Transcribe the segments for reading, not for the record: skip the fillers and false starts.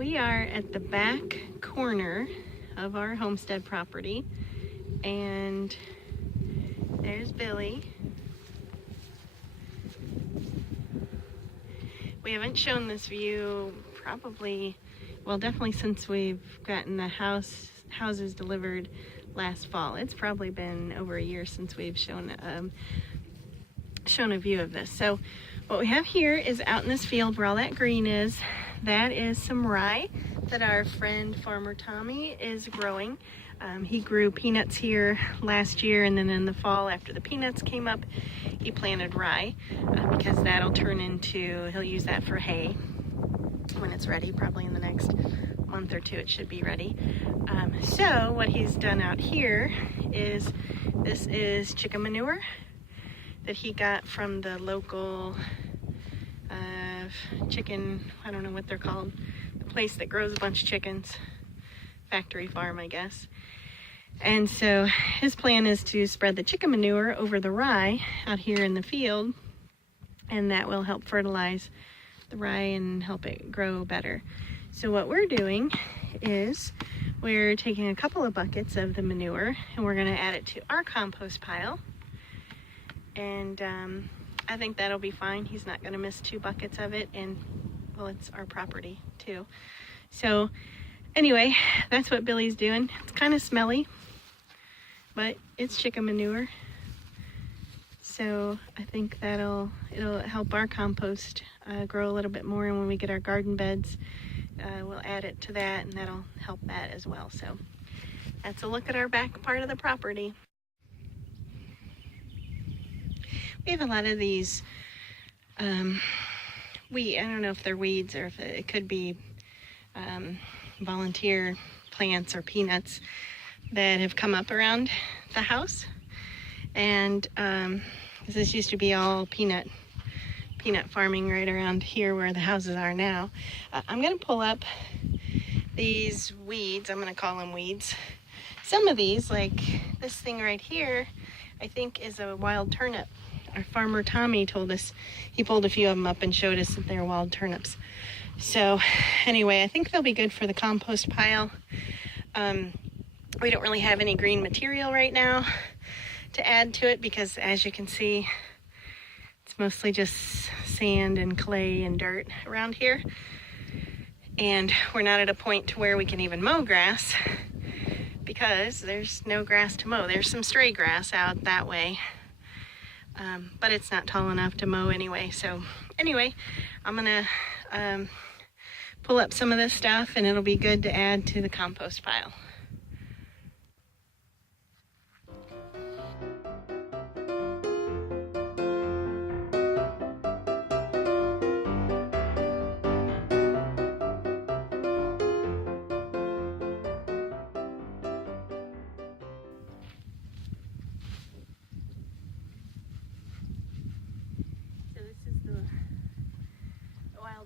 We are at the back corner of our homestead property, and there's Billy. We haven't shown this view probably, well, definitely since we've gotten the houses delivered last fall. It's probably been over a year since we've shown a view of this. So what we have here is out in this field where all that green is, that is some rye that our friend Farmer Tommy is growing. He grew peanuts here last year, and then in the fall after the peanuts came up, he planted rye because that'll turn into, he'll use that for hay when it's ready. Probably in the next month or two it should be ready. So what he's done out here is, this is chicken manure that he got from the local chicken, I don't know what they're called, the place that grows a bunch of chickens, factory farm I guess. And so his plan is to spread the chicken manure over the rye out here in the field, and that will help fertilize the rye and help it grow better. So what we're doing is we're taking a couple of buckets of the manure and we're going to add it to our compost pile. And I think that'll be fine. He's not going to miss 2 buckets of it, and well, it's our property too. So anyway, that's what Billy's doing. It's kind of smelly, but it's chicken manure. So I think it'll help our compost grow a little bit more, and when we get our garden beds, we'll add it to that, and that'll help that as well. So that's a look at our back part of the property. We have a lot of these, I don't know if they're weeds or if it could be volunteer plants or peanuts that have come up around the house. And this used to be all peanut farming right around here where the houses are now. I'm going to pull up these weeds. I'm going to call them weeds. Some of these, like this thing right here, I think is a wild turnip. Our farmer Tommy told us, he pulled a few of them up and showed us that they're wild turnips. So anyway, I think they'll be good for the compost pile. We don't really have any green material right now to add to it because, as you can see, it's mostly just sand and clay and dirt around here. And we're not at a point to where we can even mow grass because there's no grass to mow. There's some stray grass out that way. But it's not tall enough to mow anyway. So anyway, I'm gonna pull up some of this stuff and it'll be good to add to the compost pile.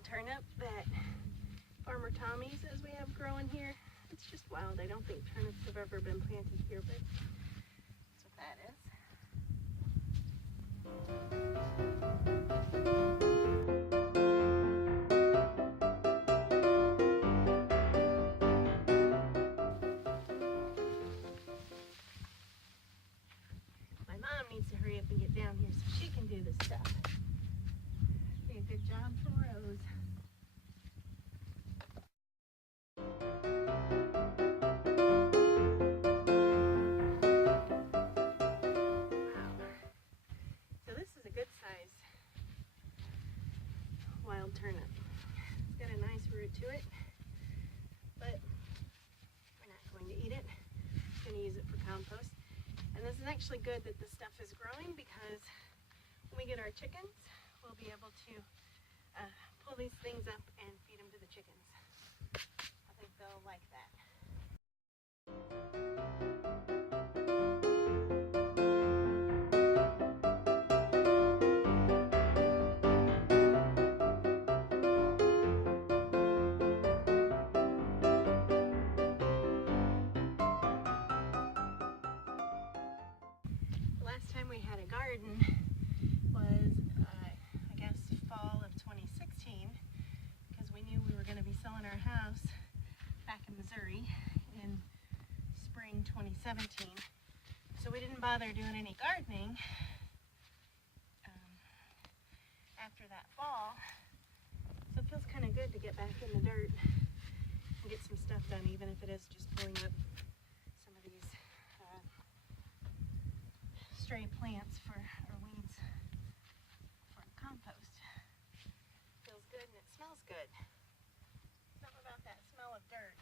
Turnip that Farmer Tommy says we have growing here. It's just wild. I don't think turnips have ever been planted here, but that's what that is. My mom needs to hurry up and get down here so she can do this stuff. Be a good job for Rose. Wild turnip. It's got a nice root to it, but we're not going to eat it. We're going to use it for compost. And this is actually good that this stuff is growing because when we get our chickens, we'll be able to pull these things up and feed them to the chickens. I think they'll like that. Last time we had a garden was, I guess, fall of 2016, because we knew we were were going to be selling our house back in Missouri in spring 2017. So we didn't bother doing any gardening after that fall. So it feels kind of good to get back in the dirt and get some stuff done, even if it is just pulling up some of these stray plants or weeds for compost. Feels good and it smells good. Something about that smell of dirt.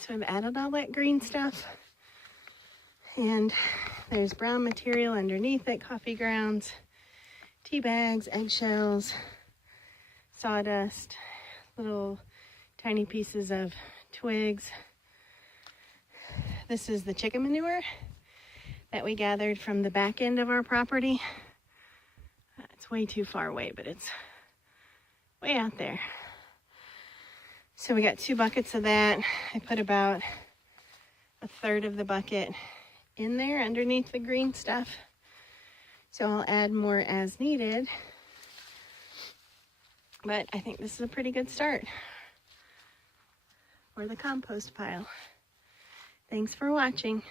So I've added all that green stuff, and there's brown material underneath it, coffee grounds, tea bags, eggshells, sawdust, little tiny pieces of twigs. This is the chicken manure that we gathered from the back end of our property. It's way too far away, but it's way out there. So we got 2 buckets of that. I put about 1/3 of the bucket in there underneath the green stuff. So I'll add more as needed. But I think this is a pretty good start for the compost pile. Thanks for watching.